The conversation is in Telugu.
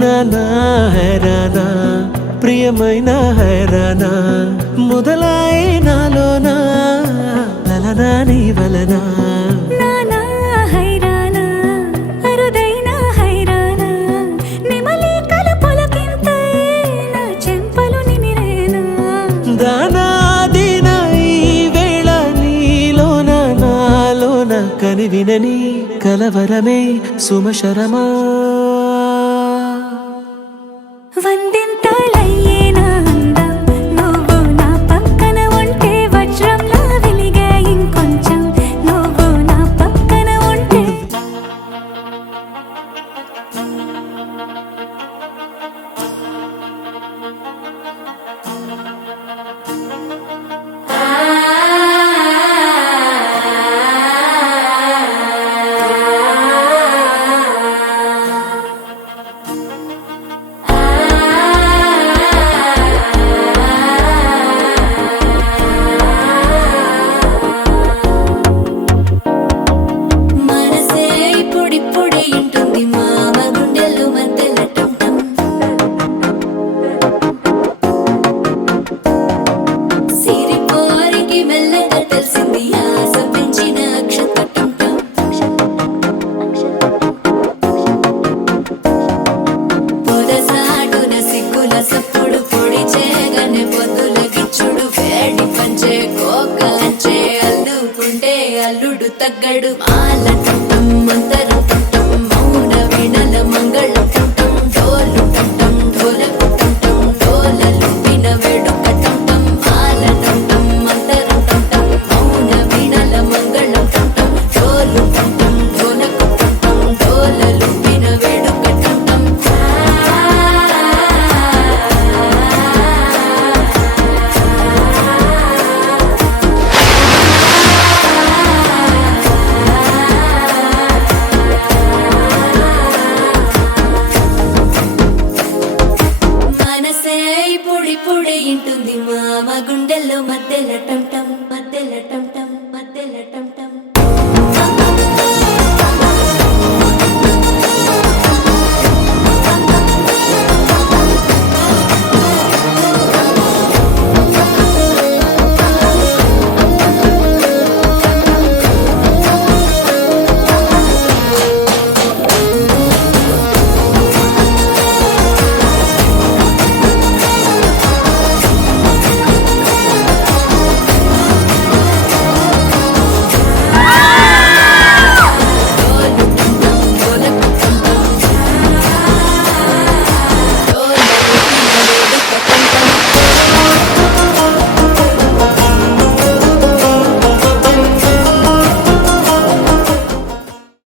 నానా హైరానా ప్రియమైన హైరానా మొదలాయి నాలోనా లలనా నీ వలనా నానా హైరానా అరుదైన హైరానా నెమలి కలుపులకింతై నా చెంపలు నిమిరేనా దానా దీనా ఈ వేళ నీలోన నాలోన కనివినని కలవరమే సుమశరమా వందింతలయ్యేనా అందం నువ్వు నా పక్కన ఉంటే వజ్రంలా వెలిగే ఇంకొంచెం నువ్వు నా పక్కన ఉంటే మనసే ఇప్పుడిప్పుడే ఇంటుంది మామ గుండెలు మధ్యలటుంటం సిరిపోరికి మెల్లగా తెలిసింది ఆశ పెంచిన అక్షతటుంటం పొదసాటున సిగ్గుల సప్పుడు పొడి చేయగానే పొద్దుల గిచ్చుడు వేడి పంచే కోకంచే అల్లుకుంటే అల్లుడు తగ్గడు మాలటుంటం